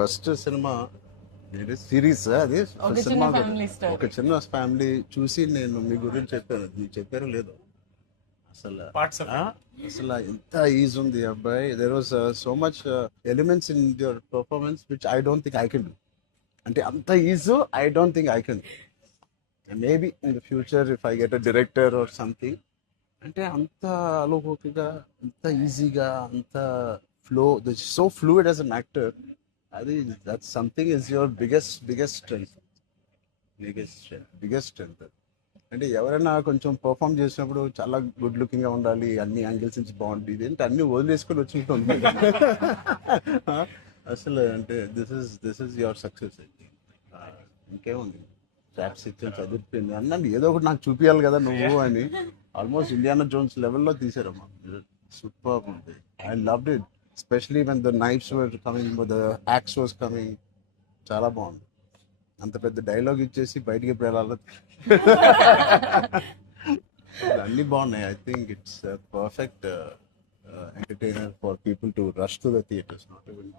First cinema series అది cinema ఒక చిన్న ఫ్యామిలీ చూసి నేను మీ గురించి చెప్పాను, మీకు చెప్పారో లేదో అసలు అసలు ఎంత ఈజ్ ఉంది అబ్బాయి. There was so much elements in your performance which I don't think I can do. అంటే అంత ease I don't think I can. Maybe in the future if I get a director or something, అంటే అంత అలోకిగా, అంత ఈజీగా, అంత flow, so fluid as an actor. అది that something is your biggest strength. Biggest strength. అంటే ఎవరైనా కొంచెం పర్ఫామ్ చేసినప్పుడు చాలా గుడ్ లుకింగ్ గా ఉండాలి, అన్ని యాంగిల్స్ నుంచి బాగుంటుంది, ఇదేంటి అన్ని వదిలేసుకొని వచ్చినట్టు అసలు. అంటే దిస్ ఇస్ యువర్ సక్సెస్. ఇంకేముంది, ట్రాప్స్ ఇచ్చాను, చదివిపోయింది అన్నాను, ఏదో ఒకటి నాకు చూపించాలి కదా నువ్వు అని. ఆల్మోస్ట్ ఇండియానా జోన్స్ లెవెల్లో తీసారమ్మా. సూపర్ ఉంది. I loved it, especially when the knives were coming, the axe was coming. చాలా బాగుంది. అంత పెద్ద డైలాగ్ ఇచ్చేసి బయటికి ఎప్పుడు వెళ్ళాలి. అన్ని బాగున్నాయి. I think it's perfect entertainer for people to rush to the theatres. Not even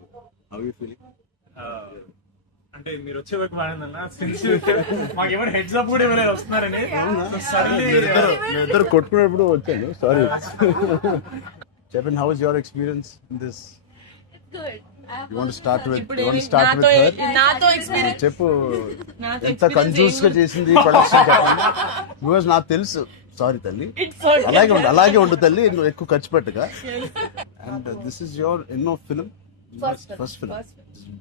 how you feeling? అంటే మీరు వచ్చే వరకు బాగుందన్న, మాకేమైనా హెడ్స్ అప్ కూడా ఎవరైనా వస్తున్నారని ఇద్దరు కొట్టుకునేప్పుడు వచ్చాను. సారీ. చెప్పండి, how is your experience in this? You want to start with her? నాతో ఎక్స్పీరియన్స్ చెప్పు. ఎంత కన్ఫ్యూజ్ గా చేసింది ప్రొడక్షన్ చెప్పండి. బికాజ్ నాకు తెలుసు. సారీ తల్లి. అలాగే ఉండు తల్లి, నువ్వు ఎక్కువ ఖర్చు పెట్టగా. అండ్ దిస్ ఇస్ యువర్ ఎన్నో film? First film,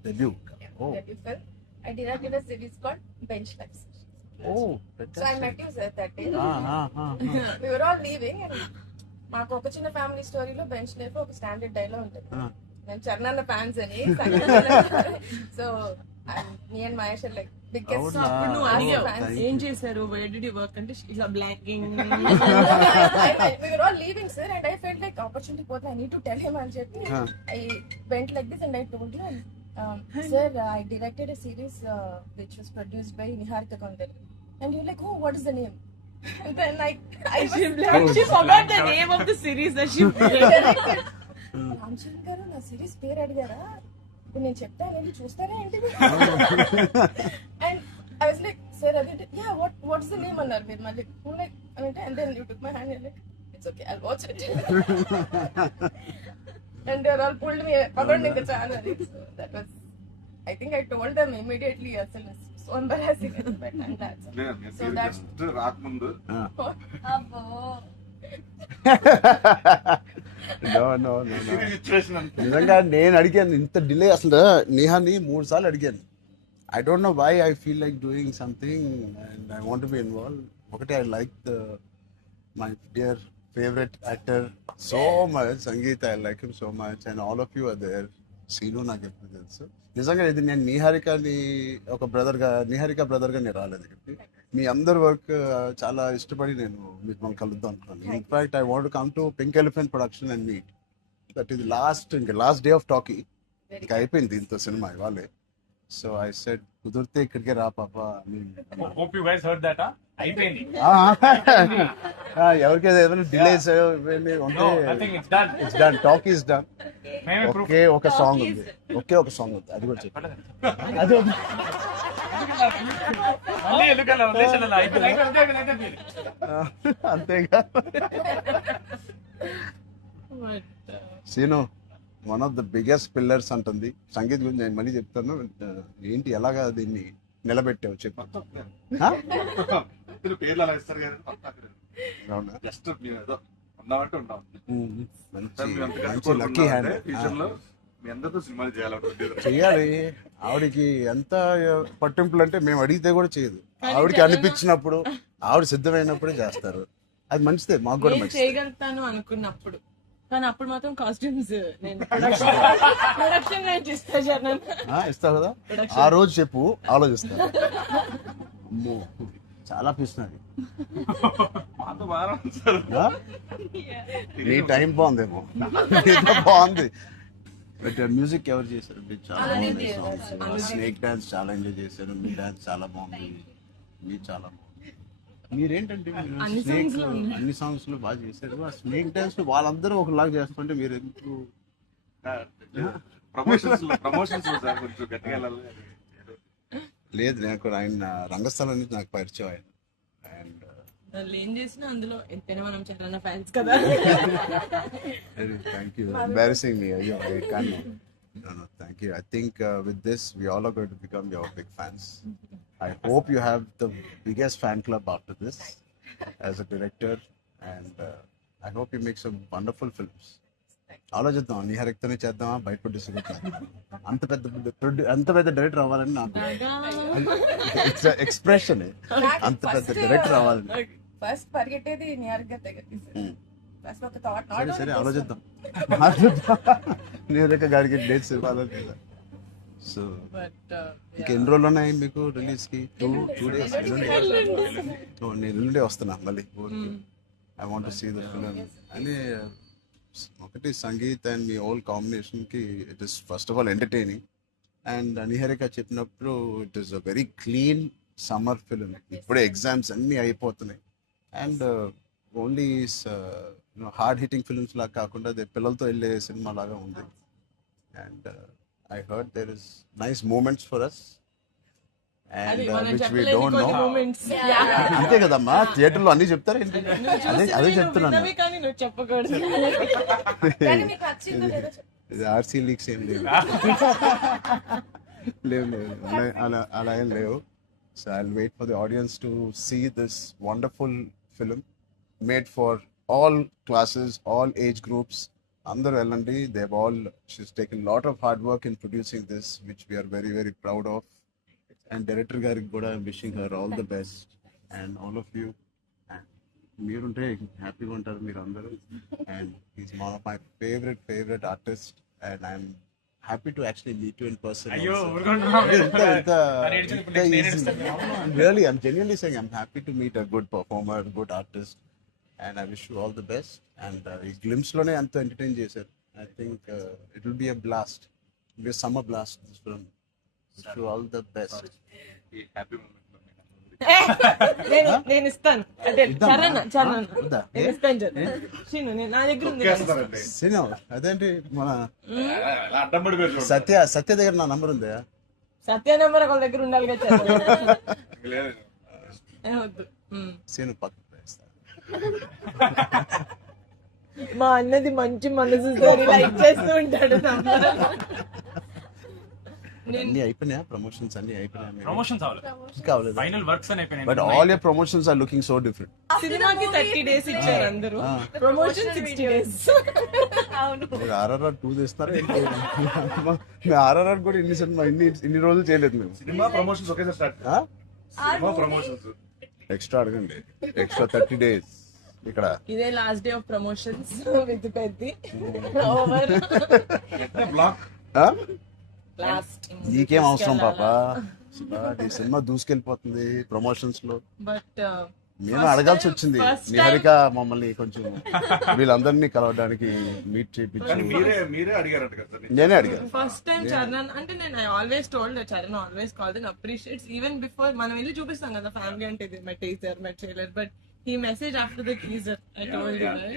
debut. Oh. I directed a series called Bench Life. Oh, so I met you sir that day. We were all leaving and మాకు ఒక చిన్న ఫ్యామిలీ స్టోరీలో బెంచ్ లైఫ్ ఒక standard dialogue ఉంటుంది. నేను Charan fans అని. So me and Mahesh like biggest. అప్పుడు నువ్వు అడిగావు ఏం చేశారు, వేర్ డిడ్ యు వర్క్ అంటే ఇలా blocking. We were all leaving sir and I felt like opportunity పోతే I need to tell him అని చెప్పి I went like this and I told you, sir, I directed a series which was produced by Niharika Kondal. And you're like, oh, what is the name? And then she forgot the name of the series that she directed. Ramachandra గారు నా series పేరు అడిగారా, ఇప్పుడు నేను చెప్తాను వెళ్ళి చూస్తారా ఏంటి? And I was like, sir అది యా వాట్స్ ద నేమ్ అన్నారు మీరు మళ్ళీ. లైక్ అంటే and then you took my hand like it's okay I'll watch it. And they all pulled me around in the channel. So that was, I think I told them immediately, asalu so embarrassing at that time. So that's రాకముందు abbo no. నిజంగా నేను అడిగాను ఇంత delay. అసలు నేహాని 3 సార్లు అడిగాను. I don't know why I feel like doing something and I want to be involve. ఒకటి, I like my dear favorite actor so much, Sangeet, I like him so much, and all of you are there. Seenu నాకు ఎప్పుడు తెలుసు. నిజంగా ఇది నేను నిహారికని ఒక Niharika brother గా నేను రాలేదు ఇక్కడికి. మీ అందరి వర్క్ చాలా ఇష్టపడి నేను మిమ్మల్ని కలుద్దాం అనుకున్నాను. In fact I want come to Pink Elephant production and meet. That is last day of talkie. ఇంకా అయిపోయింది దీంతో సినిమా ఇవాళే. సో ఐ సెడ్ కుదిరితే ఇక్కడికే రా పాప. hope you guys heard that. అయిపోయింది. ఎవరికైనా ఏదైనా delays it's done. Talk is done. ఒకే ఒక సాంగ్ ఉంది. అది కూడా చెప్పండి. అది అంతేగా. Seenu one of the biggest pillars అంటుంది. సంగీత్ గురించి నేను మళ్ళీ చెప్తాను. ఏంటి ఎలాగా దీన్ని నిలబెట్టావు చెప్పు. పేర్లు అలా ఇస్తారు కదా, జస్ట్ ఏదో ఉన్నామంటే ఉన్నాం. Lucky hand. ఫ్యూచర్ లో మీ అందరితో సినిమాలు చెయ్యాలి. ఆవిడకి ఎంత పట్టింపులు అంటే మేము అడిగితే కూడా చేయదు. ఆవిడకి అనిపించినప్పుడు, ఆవిడ సిద్ధమైనప్పుడే చేస్తారు. అది మంచిదే, మాకు కూడా మంచిది. చేయగలుగుతాను అనుకున్నప్పుడు, కానీ అప్పుడు మాత్రం కాస్ట్యూమ్స్ నేను ప్రొడక్షన్ నుంచి ఇస్తావు కదా. ఆ రోజు చెప్పు, ఆలోచిస్తా. అమ్మో చాలా పిస్తున్నది. నీ టైం బాగుందేమో, బాగుంది. బట్ మ్యూజిక్ ఎవరు చేశారు? చాలా బాగుంది. స్నేక్ డాన్స్ చాలా ఎంజాయ్ చేశారు. మీ డాన్స్ చాలా బాగుంది. మీరు చాలా బాగుంది. మీరేంటంటే స్నేక్ అన్ని సాంగ్స్ లో బాగా చేశారు. ఆ స్నేక్ డాన్స్ వాళ్ళందరూ ఒకలాగా చేస్తుంటే మీరు ఎందుకు ప్రమోషన్స్ సార్ కొంచెం గట్టిగా వెళ్ళాలి. లేదు నాకు ఆయన రంగస్థలం నుంచి నాకు పరిచయం ఆయన. అండ్ వాళ్ళు ఏం చేసినా అందులో ఎంతైనా మనం చరణ ఫ్యాన్స్ కదా. థ్యాంక్ యూ, ఎంబారసింగ్ మీ. అయ్యో I can't. No, thank you. I think with this, we all are going to become your big fans. I hope you have the biggest fan club after this as a director, and I hope you make some wonderful films. ఆలోచిద్దాం, నిహారికతోనే చేద్దామా, బయట producer అంత పెద్ద director అవ్వాలని నాకు expression. అంత పెద్ద director అవ్వాలని. ఫస్ట్ పరిగెట్టేది నియర్గా దగ్గరికి. ఫస్ట్ ఒక థాట్ సరే సరే ఆలోచిద్దాం. నిహారిక గారికి డేట్స్ ఇవ్వాలని లేదా? సో బట్ ఇంకెన్ని రోజులు ఉన్నాయి మీకు రిలీజ్ కి? Two days. నేను ఎల్లుండే వస్తున్నా మళ్ళీ. I want to see the film. అని ఒకటి సంగీత్ అండ్ మీ ఓల్ కాంబినేషన్ కి it is first of all entertaining. And Niharika చెప్పినప్పుడు it is a very clean summer film. ఇప్పుడే ఎగ్జామ్స్ అన్నీ అయిపోతున్నాయి. And only hard hitting films లాగా కాకుండా అది పిల్లలతో వెళ్ళే సినిమా లాగా ఉంది. And I heard there is nice moments for us అది అండ్ మనం విచ్ వీ చెప్పలేని డోంట్ కొన్ని నో. మూమెంట్స్. అంతే కదమ్మా, థియేటర్లో అన్ని చెప్తారా ఏంటి? అదే చెప్తున్నాను. కానీ నువ్వు చెప్పకూడదు. కానీ మీకు నచ్చిందో లేదో చెప్పు. ఇది ఆర్సీ లీక్స్ ఏం లేవు. లేవు అలా ఏం లేవు. So I will wait for the audience to see this wonderful film made for all classes, all age groups. అందరూ వెళ్ళండి. They all she's taken lot of hard work in producing this, which we're very very proud of. And director గారికి కూడా wishing her all the best and all of you. మీరుంటే హ్యాపీగా ఉంటారు మీరు అందరూ. And is one of my favourite artist and I'm happy to actually meet you in person. అయ్యో Really, I'm genuinely saying I'm happy to meet a good performer, good artist, and I wish you all the best. And ఈ glimpse లోనే అంత entertain చేశారు. I think it will be a blast. It will be a summer blast, this film. Wish you all the best. ఈ happy moment నేను ఇస్తాను. అంటే ఇద్దామా? చరణ వద్దా? నేను ఇస్తాను శ్రీను, నా దగ్గర ఉంది. సినిమా అదేంటి మన అడ్డం పడిపోయి సత్య దగ్గర నా నంబర్ ఉందా? సత్య నెంబర్ ఒకళ్ళ దగ్గర ఉండాలి కదా. చరణ లేదు. వద్దు. సీను పక్కన వేస్తా. మా అన్నది మంచి మనసు సార్, లైక్ చేస్తూ ఉంటాడు. అన్ని అయిపోయినాయా? ప్రమోషన్స్ అన్ని అయిపోయినాయా? ప్రమోషన్స్ అవ్వలేదు, ఇంకా అవ్వలేదు. ఫైనల్ వర్క్స్ అని అయిపోయినాయి. But all your promotions are looking so different. సినిమాకి 30 days ఇచ్చారు అందరూ, ప్రమోషన్ 60 days. అవును. మీరు RRR 2 తీస్తారా? RRR కూడా ఇన్ని రోజులు చేయలేదు మేము. సినిమా ప్రమోషన్స్ ఒకేసారి స్టార్ట్. సినిమా ప్రమోషన్స్ ఎక్స్ట్రా అడగండి, ఎక్స్ట్రా 30 days ఇక్కడ. ఇదే last day of promotions with Peddi over block. Last. నీకేం అవసరం పాపా, ఈ సినిమా దూసుకెళ్ళిపోతుంది ప్రమోషన్స్ లో. బట్ మేము అడగాల్సి వచ్చింది. నిహారిక మమ్మల్ని కొంచెం వీళ్ళందరినీ కలవడానికి మీట్ కానీ చేయించి మీరే అడిగారంట కదా సార్. నేనే అడిగాను. ఫస్ట్ టైం చరణ్ అంటే నేను I always told Charan always called and appreciates even before మనం వెళ్ళి చూపిస్తాం కదా ఫ్యామిలీ అంటే ఇది my teaser my trailer, but he messaged after the teaser. I told you, right?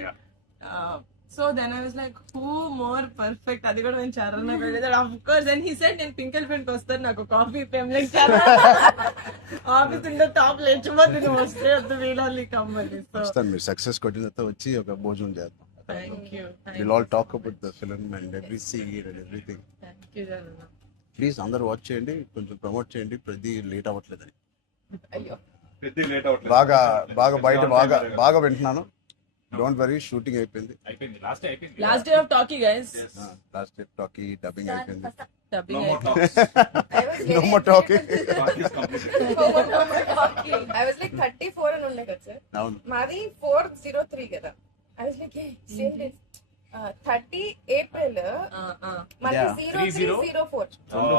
So then I was like, who more perfect? అది కూడా నేను చరణ్ వెళ్ళేది. Of course. Then he said, నేను పింకల్ పెయింట్ వస్తాను, నాకు coffee fame like Charan office ఉండే top లేచిపోతే నువ్వు వస్తే వద్దు వీళ్ళని కమ్మని. సో వస్తాను, మీరు సక్సెస్ కొట్టిన తర్వాత వచ్చి ఒక భోజనం చేద్దాం. Thank you. Will all talk about the film and every scene and everything. Thank you Charan. Please అందరూ వాచ్ చేయండి, కొంచెం ప్రమోట్ చేయండి. ప్రతి లేట్ అవ్వట్లేదని అయ్యో పెద్ద లేట్ అవ్వట్లేదు. బాగా బయట బాగా వింటున్నాను. డోంట్ వరీ, షూటింగ్ అయిపోయింది. అయిపోయింది, లాస్ట్ డే అయిపోయింది. Last day of talkie guys. Last day talkie dubbing అయిపోయింది. డబ్బింగ్ No more అయిపోయింది. talks. I was no very- more talking. Talk is completed. I was like 34 అని ఉండే కదా సార్. అవును, మాది 403 కదా. I was like, hey, same days. 30 April మనకి Yeah. 0304.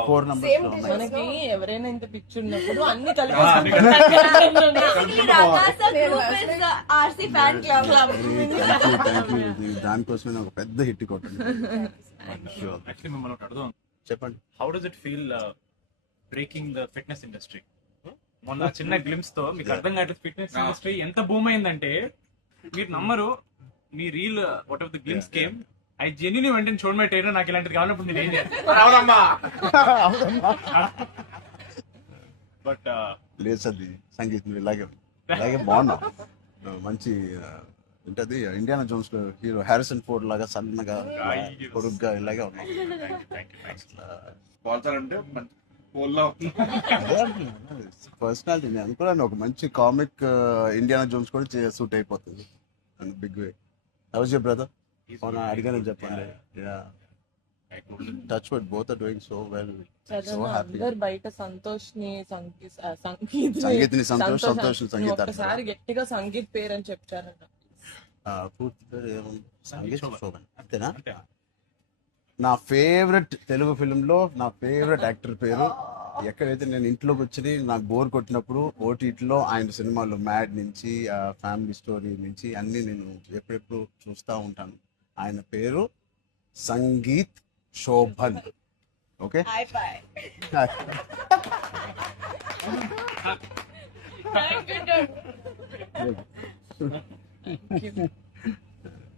4 numbers Same లో digits. ఉన్నాయి. మనకి ఎవరైనా ఇంత పిక్చర్ ఉన్నప్పుడు అన్ని అన్ని RC fan club. Thank you. దానికోసమే నాకు పెద్ద హిట్ కొట్టండి. Sure. యాక్చువల్లీ మిమ్మల్ని ఒకటి అడుగుదాం. చెప్పండి. How does it feel breaking the fitness industry? మొన్న చిన్న గ్లిమ్స్ తో మీకు అర్థం కావట్లేదు ఫిట్నెస్ ఇండస్ట్రీ ఎంత బూమ్ అయిందంటే మీరు నమ్మరు. మీ reel what of the glimpse came I genuinely వెంటనే చూడ మై ట్రైనర్ నాకు ఇలాంటిది కావాలన్నప్పుడు నేను ఏం చేయాలి అవునమ్మా బట్ లేదు సర్ది సంగీత్ నువ్వు ఇలాగే బాగున్నావు మంచి ఏంటది ఇండియానా జోన్స్ లో హీరో హ్యారిసన్ ఫోర్డ్ లాగా సన్నగా పొడుగ్గా ఇలాగే ఉన్నావు. పోల్చాలంటే మంచి పోల్లో పర్సనాలిటీ నేను అనుకున్నాను ఒక మంచి కామిక్ ఇండియానా జోన్స్ కూడా సూట్ అయిపోతుంది and big way. How's your brother? అడిగాను చెప్పండి. Touch wood both are doing so well. So happy. అందరు బయట సంతోష్ ని సంగీత్ని సంతోష్ సంగీత ఒకసారి గట్టిగా సంగీత్ పేరు అని చెప్పారంట. పూర్తి పేరు ఏముంది? సంగీత్ శోభన్ అంతేనా? నా ఫేవరెట్ తెలుగు ఫిల్మ్లో నా ఫేవరెట్ యాక్టర్ పేరు ఎక్కడైతే నేను ఇంట్లోకి వచ్చి నాకు బోర్ కొట్టినప్పుడు ఓటీటీలో ఆయన సినిమాలు మ్యాడ్ నుంచి ఫ్యామిలీ స్టోరీ నుంచి అన్నీ నేను ఎప్పుడెప్పుడు చూస్తూ ఉంటాను. ఆయన పేరు Sangeeth Sobhan. Okay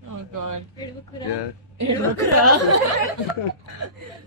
Oh God. Yeah.